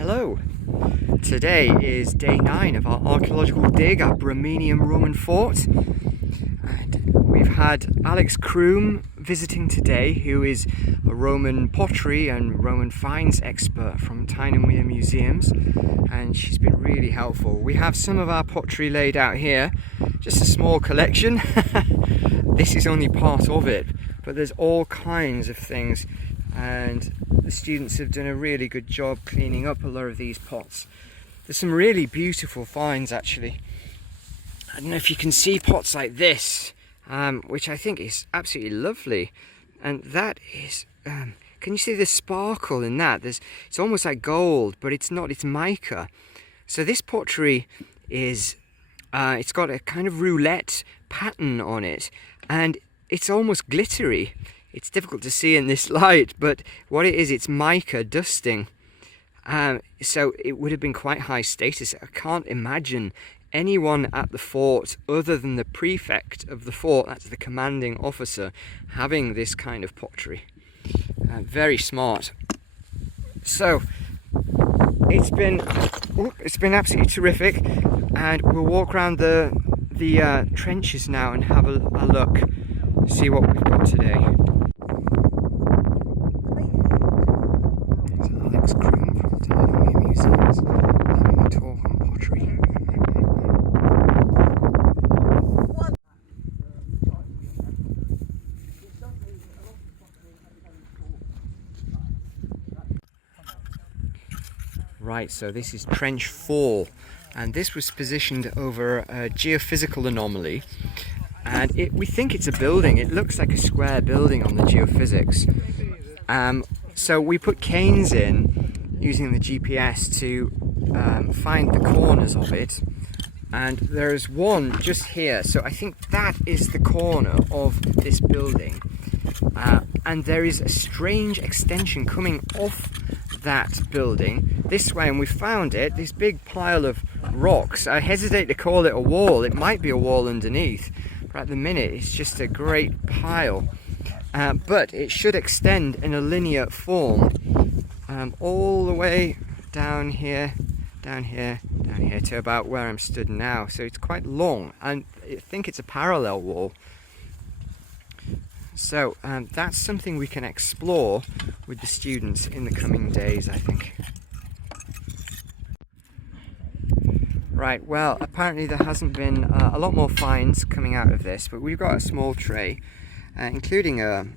Hello! Today is day 9 of our archaeological dig at Bremenium Roman Fort, and we've had Alex Croom visiting today, who is a Roman pottery and Roman finds expert from Tyne Wear museums, and she's been really helpful. We have some of our pottery laid out here, just a small collection. This is only part of it, but there's all kinds of things, and the students have done a really good job cleaning up a lot of these pots. There's some really beautiful finds actually. I don't know if you can see pots like this, which I think is absolutely lovely, and that is can you see the sparkle in that? It's almost like gold, but it's not, it's mica. So this pottery is it's got a kind of roulette pattern on it, and it's almost glittery. It's difficult to see in this light, but what it is, it's mica dusting. So it would have been quite high status. I can't imagine anyone at the fort other than the prefect of the fort, that's the commanding officer, having this kind of pottery. Very smart. So it's been absolutely terrific, and we'll walk around the trenches now and have a look, see what we've got today. Alex Croom from Tyne Wear Museums giving a talk on pottery. Right, so this is Trench 4, and this was positioned over a geophysical anomaly, and we think it's a building. It looks like a square building on the geophysics. So we put canes in using the GPS to find the corners of it, and there's one just here, so I think that is the corner of this building, and there is a strange extension coming off that building this way, and we found it, this big pile of rocks. I hesitate to call it a wall. It might be a wall underneath, but at the minute it's just a great pile. But it should extend in a linear form all the way down here to about where I'm stood now. So it's quite long, and I think it's a parallel wall. So that's something we can explore with the students in the coming days, I think. Right, well, apparently there hasn't been a lot more finds coming out of this, but we've got a small tray, including a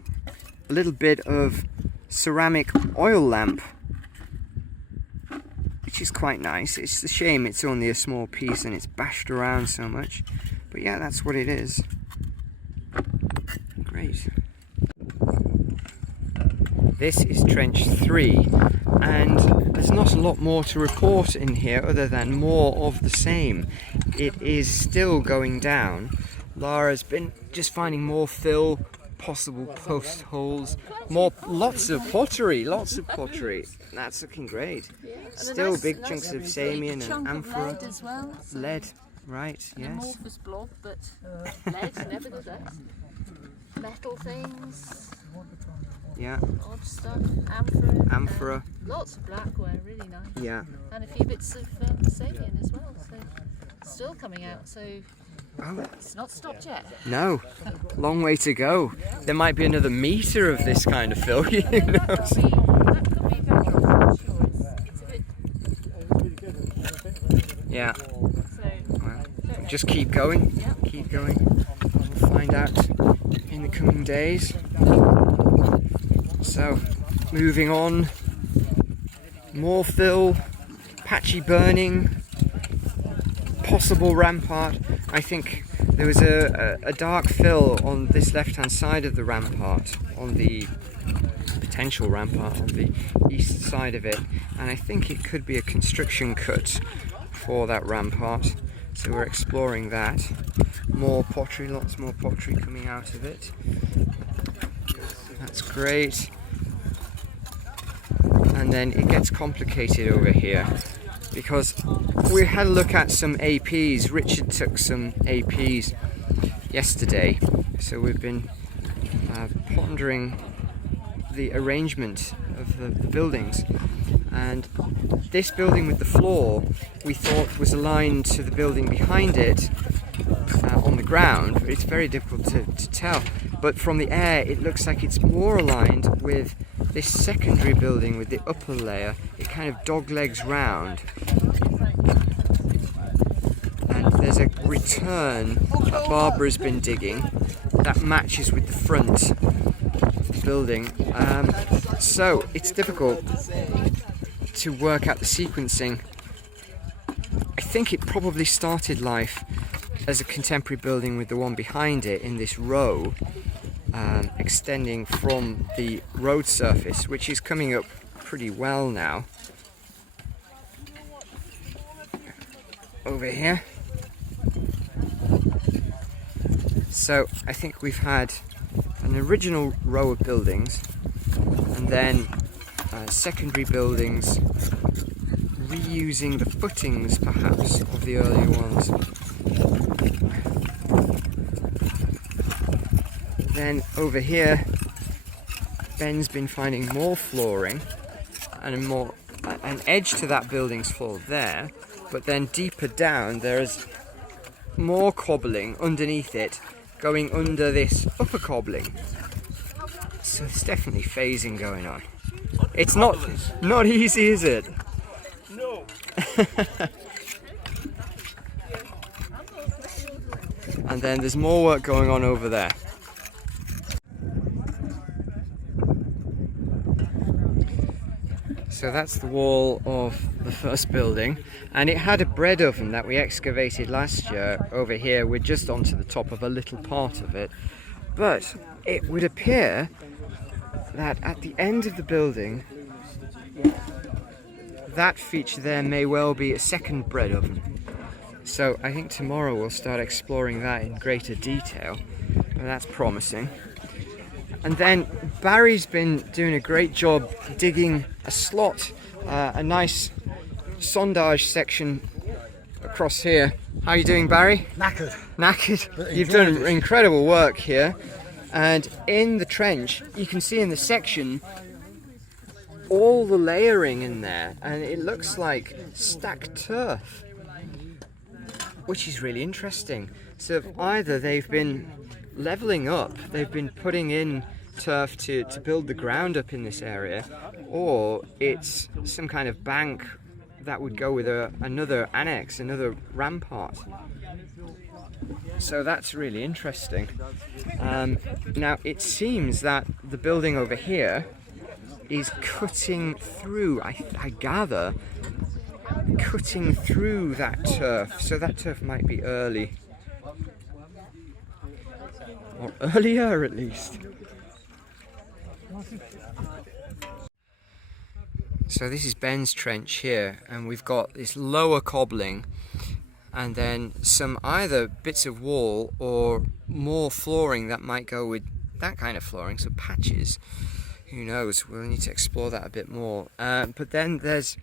little bit of ceramic oil lamp, which is quite nice. It's a shame it's only a small piece and it's bashed around so much, but yeah, that's what it is. Great. This is Trench 3, and there's not a lot more to report in here other than more of the same. It is still going down. Lara's been just finding more fill, possible post holes, lots of pottery. That's looking great. Still big chunks of Samian and amphora. Lead as well. Lead, right, yes. Amorphous blob, but lead, nevertheless. Metal things. Yeah. Odd stuff. Amphora. Lots of blackware, really nice. Yeah. And a few bits of Samian as well. So still coming out. So it's not stopped yet. No, long way to go. There might be another metre of this kind of fill, you know. That could be very good, sure. It's a bit. Yeah. So, Well, just keep going. yeah. Keep going. We'll find out in the coming days. So, moving on. More fill, patchy burning, possible rampart. I think there was a dark fill on this left-hand side of the rampart, on the potential rampart on the east side of it, and I think it could be a construction cut for that rampart. So we're exploring that. More pottery, lots more pottery coming out of it. That's great. And then it gets complicated over here, because we had a look at some APs. Richard took some APs yesterday, so we've been pondering the arrangement of the buildings, And this building with the floor we thought was aligned to the building behind it on the ground. It's very difficult to tell, but from the air it looks like it's more aligned with this secondary building with the upper layer. It kind of doglegs round, and there's a return that Barbara's been digging that matches with the front of the building. So it's difficult to work out the sequencing. I think it probably started life as a contemporary building with the one behind it in this row, extending from the road surface, which is coming up pretty well now. Over here. So I think we've had an original row of buildings, and then secondary buildings reusing the footings perhaps of the earlier ones. Then over here Ben's been finding more flooring and an edge to that building's floor there, but then deeper down there's more cobbling underneath it going under this upper cobbling. So there's definitely phasing going on. It's not easy, is it? No. And then there's more work going on over there. So that's the wall of the first building, and it had a bread oven that we excavated last year over here. We're just onto the top of a little part of it, but it would appear that at the end of the building, that feature there may well be a second bread oven. So I think tomorrow we'll start exploring that in greater detail, and that's promising. And then Barry's been doing a great job digging a slot, a nice sondage section across here. How are you doing, Barry? Knackered. Knackered? You've done incredible work here. And in the trench, you can see in the section all the layering in there, and it looks like stacked turf, which is really interesting. So either they've been leveling up, they've been putting in turf to build the ground up in this area, or it's some kind of bank that would go with another annex, another rampart. So that's really interesting. Now it seems that the building over here is cutting through, I gather, cutting through that turf. So that turf might be early, or earlier at least. So this is Ben's trench here, and we've got this lower cobbling and then some either bits of wall or more flooring that might go with that kind of flooring, so patches. Who knows, we'll need to explore that a bit more. But then there's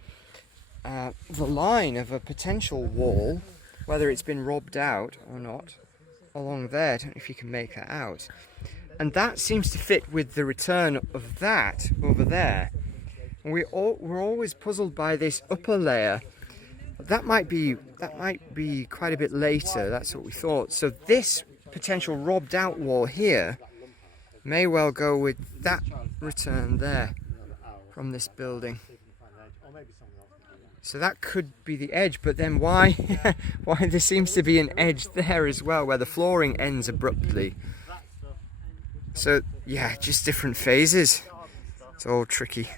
the line of a potential wall, whether it's been robbed out or not, along there. I don't know if you can make that out. And that seems to fit with the return of that over there. And we're always puzzled by this upper layer. That might be quite a bit later. That's what we thought. So this potential robbed out wall here may well go with that return there from this building. So that could be the edge, but then why there seems to be an edge there as well where the flooring ends abruptly. So yeah, just different phases. It's all tricky.